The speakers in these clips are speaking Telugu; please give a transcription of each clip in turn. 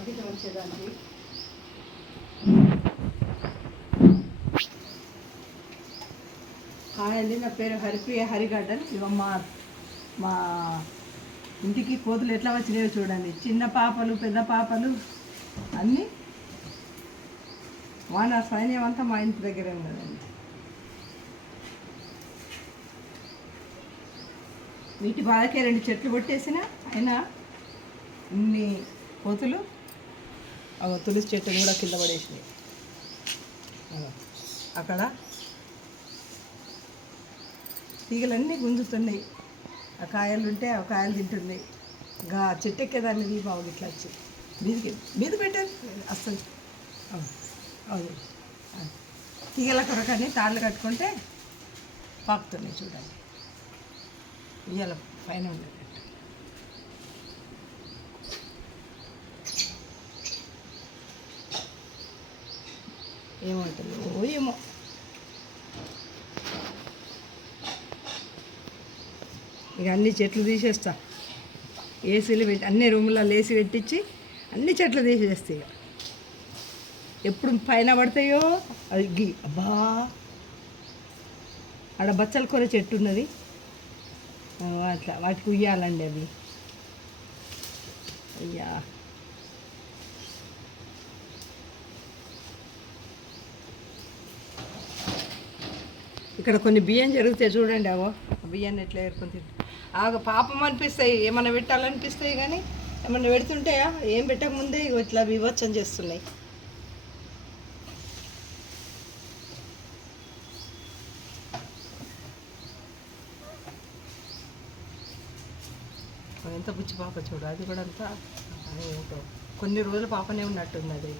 బకెట్ వచ్చేదానికి. హాయ్ అండి, నా పేరు హరిప్రియ హరిగార్డెన్. మా ఇంటికి కోతులు ఎట్లా వచ్చినాయో చూడండి. చిన్న పాపలు పెద్ద పాపలు అన్నీ వాన సైన్యం అంతా మా ఇంటి దగ్గరే ఉన్నదండి. వీటి బాధకే 2 చెట్లు కొట్టేసిన అయినా ఇన్ని కోతులు తులసి చెట్లు కూడా కింద పడేసినాయి. అక్కడ తీగలన్నీ గుంజుతున్నాయి. ఆ కాయలు ఉంటే ఆ కాయలు తింటున్నాయి. చెట్టు ఎక్కేదాన్ని దీపావు ఇట్లా వచ్చి మీద పెట్టారు అస్సలు. అవును, తీగల కొరకని తాళ్ళు కట్టుకుంటే పాకుతున్నాయి చూడండి. ఇవాళ పైన ఉండేటట్టు ఏమవుతుందో ఏమో. ఇక అన్ని చెట్లు తీసేస్తా. ఏసీలు పెట్టి అన్ని రూములలో ఏసీ పెట్టించి అన్ని చెట్లు తీసేస్తాయి. ఇక ఎప్పుడు పైన పడతాయో అది అబ్బా. ఆడ బచ్చల కూర చెట్టు ఉన్నది, అట్లా వాటికి ఉయ్యాలండి అవి. అయ్యా, ఇక్కడ కొన్ని బియ్యం జరుగుతాయి చూడండి. అవో బియ్యాన్ని ఎట్లా ఏరుకొని తింటాయి. పాపం అనిపిస్తాయి, ఏమన్నా పెట్టాలనిపిస్తాయి కానీ ఏమన్నా పెడుతుంటాయా? ఏం పెట్టకముందే ఇట్లా వివచ్చం చేస్తున్నాయి. ఎంత బుచ్చి పాప చూడు, అది కూడా అంతా కొన్ని రోజుల పాపనే ఉన్నట్టుంది. అది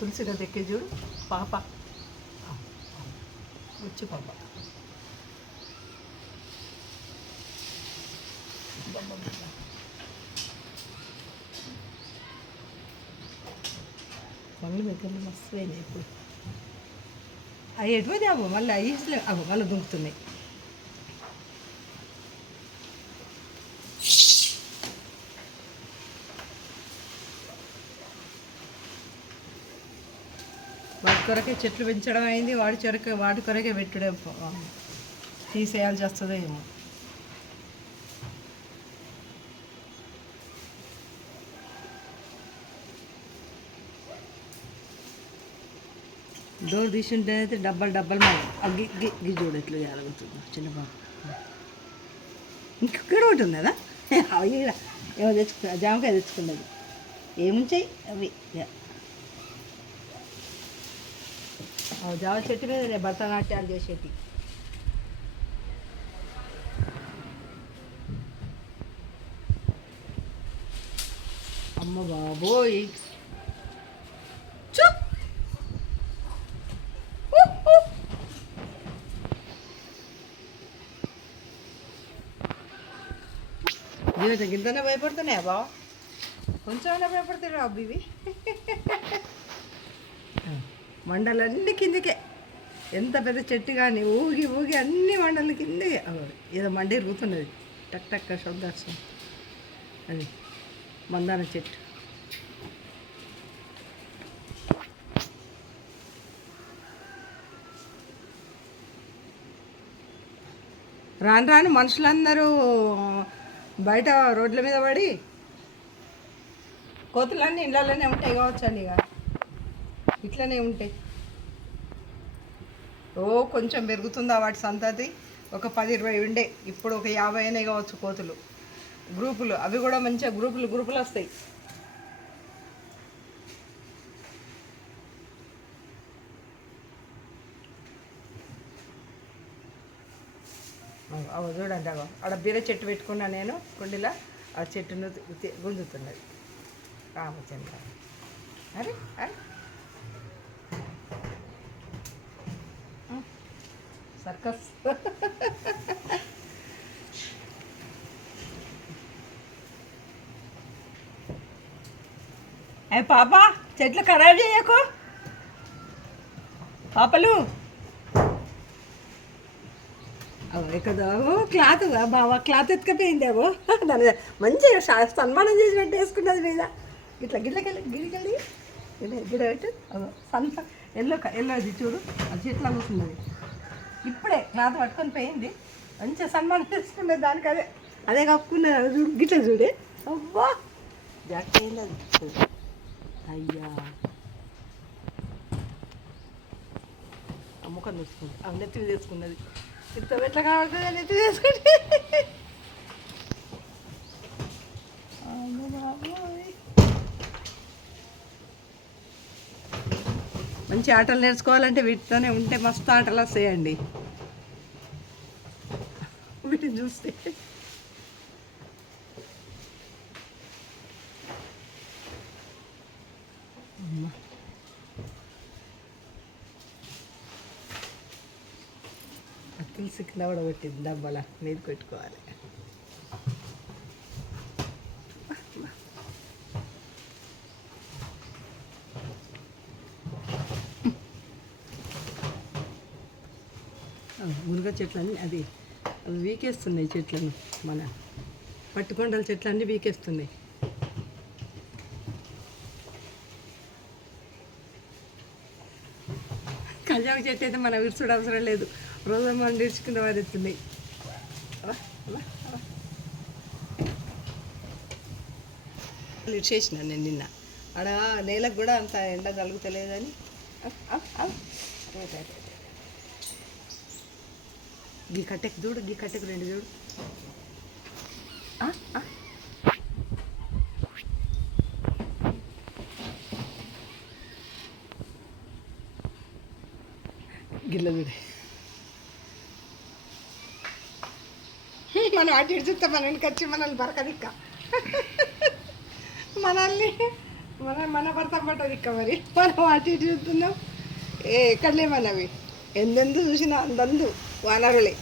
తులసి గది ఎక్కే చూడు పాప, బుచ్చి పాప. పనులు దగ్గరలో మస్తు అయినాయి. ఇప్పుడు అవి ఎటువది అవ్వ మళ్ళీ ఐస్లే అవ్వ మళ్ళీ దుంకుతున్నాయి. వాటి కొరకే చెట్లు పెంచడం అయింది, వాటి కొరకే పెట్టుడే తీసేయాల్సి వస్తుందో ఏమో. డోర్ తీసుంటే అయితే డబ్బలు గి చూడు ఎట్లా జరుగుతుంది. చిన్న బాబు ఇంకొక్కడ ఒకటి ఉంది కదా, అవి ఏమో జామకాయ తెచ్చుకున్నది. ఏముంచాయి అవి జామ చెట్టు మీద భరతనాట్యాలు చేసేటి. అమ్మ బాబోయ్, గింతనే భయపడుతున్నాయా బావ? కొంచెమైనా భయపడతాడు అబ్బి. ఇవి మండలన్నీ కిందికే. ఎంత పెద్ద చెట్టు కానీ ఊగి అన్ని మండలు కిందికే. ఏదో మండి ఇరుగుతున్నది, టక్ టక్ శబ్దాసం. అది మందార చెట్టు. రాను రాను మనుషులందరూ బయట రోడ్ల మీద పడి కోతులన్నీ ఇళ్ళలోనే ఉంటాయి కావచ్చండి. ఇక ఇట్లనే ఉంటాయి. కొంచెం పెరుగుతుందా వాటి సంతతి. ఒక 10-20 ఉండే, ఇప్పుడు ఒక 50 అయినాయి కావచ్చు కోతులు. గ్రూపులు అవి కూడా మంచిగా గ్రూపులు వస్తాయి. అవ చూడండి, ఆడ బీర చెట్టు పెట్టుకున్నా నేను కుండీలా. ఆ చెట్టును గుంజుతున్నది రామచంద్ర. అరే సర్కస్. పాప చెట్లు ఖరాబ్ చేయకు పాపలు. కదా క్లాత్ బావా, క్లాత్ ఎత్తుకపోయిందేమో. దాని మంచిగా సన్మానం చేసి పెట్టేసుకున్నది మీద. ఇట్లా గిడ్లకెళ్ళి గిడికెళ్ళి గిడ పెట్టి సన్ ఎల్లో ఎల్లోది చూడు అది చెట్లా కూర్చున్నది. ఇప్పుడే క్లాత్ పట్టుకొని పోయింది. మంచిగా సన్మానం తీసుకున్నది దానికి. అదే అదే కప్పుకున్నది చూడు గిట్ల చూడే. అబ్బా జాకెట్ అయింది అది. అయ్యా ముఖం తీసుకుంది. నెత్తి తీసుకున్నది. ఇంత ఎట్లా కనబడుతుంది నెత్తి తీసుకుంటే. మంచి ఆటలు నేర్చుకోవాలంటే వీటితోనే ఉంటే మస్తు ఆటలు వస్తాయండి వీటిని చూస్తే. తులసి కింద కూడా పెట్టింది డబ్బాల నీరు పెట్టుకోవాలి. మునగ చెట్లన్నీ అది వీకేస్తున్నాయి చెట్లను. మన పట్టుకొండల చెట్లన్నీ వీకేస్తున్నాయి. కళ్యాణ చెట్టు అయితే మన విరుచుడు అవసరం లేదు. రోజు మనం నేర్చుకున్న వారు ఎత్తున్నాయి. చేసిన నేను నిన్న ఆడ నేలకు కూడా అంత ఎండ కలుగుతలేదని. గీ కట్టెకు చూడు, గీ కట్టెకు రెండు చూడు. గిల్ల చూడే. మనం అటు ఇటు చూస్తే మనల్ని వచ్చి మనల్ని బరకదిక్క మనల్ని మన భర్త పట్టదిక్క. మరి మనం అటు ఇటు చూస్తున్నాం. ఎక్కడలే మనవి ఎందెందు చూసినా అందందు వనరులే.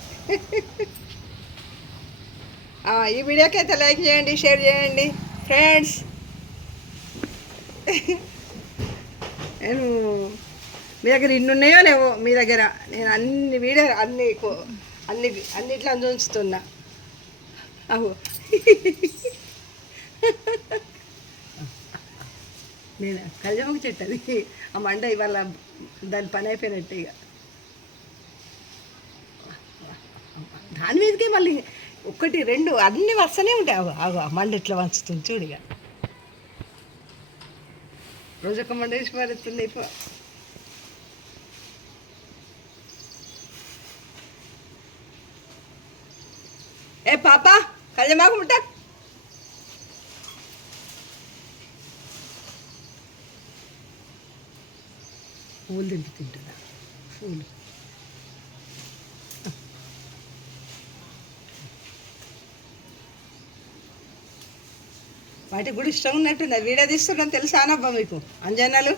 ఈ వీడియోకి అయితే లైక్ చేయండి, షేర్ చేయండి ఫ్రెండ్స్. నేను మీ దగ్గర ఇన్ని ఉన్నాయో లేవో మీ దగ్గర. నేను అన్ని వీడియో అన్నిట్లో చూస్తున్నా. అవు నేను కళ్యాణకు చెట్టు అది. ఆ మండ ఇవాళ దాని పని అయిపోయినట్టు. ఇక దాని మీదకే మళ్ళీ ఒకటి రెండు అన్నీ వస్తూనే ఉంటాయి. అవు ఆ మండ ఎట్లా వంచుతుంది చూడు. ఇక రోజొక్క మండ వేసి మారుతుంది. ఇప్పుడు ఏ పాప కళ్యామాకు ముట్ట. పూలు తింటుందా పూలు. వాటికి కూడా ఇష్టం ఉన్నట్టుంది. వీడియో తీస్తున్నాను తెలుసా అనబ్బా మీకు అంజనాలు.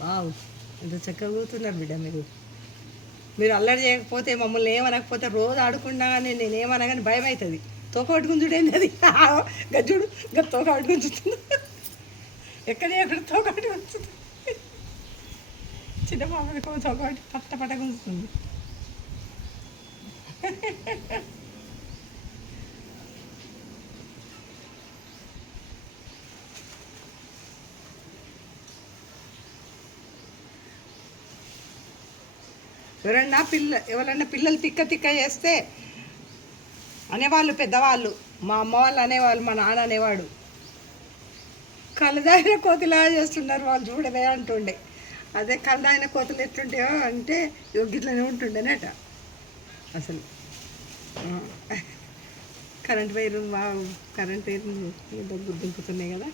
వావ్ ఎంత చక్కగా కూతున్నారు బిడ్డ. మీరు అల్లరి చేయకపోతే మమ్మల్ని ఏమనకపోతే రోజు ఆడుకుండగానే నేనేమనగానే భయం అవుతుంది. తోక పట్టుకుని చూడేంది అది. గజ్జుడు తోక పట్టుకుని చూస్తుంది. ఎక్కడ తోక పట్టుకుని చూస్తుంది. చిన్న పాపని తోక పట్టి పట్టపట్టకుని చూస్తుంది. ఎవరన్నా పిల్లలు తిక్క చేస్తే అనేవాళ్ళు పెద్దవాళ్ళు. మా అమ్మ వాళ్ళు అనేవాళ్ళు, మా నాన్న అనేవాడు. కలదాయిన కోతిలా చేస్తున్నారు వాళ్ళు చూడవే అంటుండే. అదే కలదాయిన కోతులు ఎట్లుంటాయో అంటే యోగ్యతలోనే ఉంటుండేనట అసలు. కరెంట్ వైరు కరెంట్ వైరు దుంకుతున్నాయి కదా.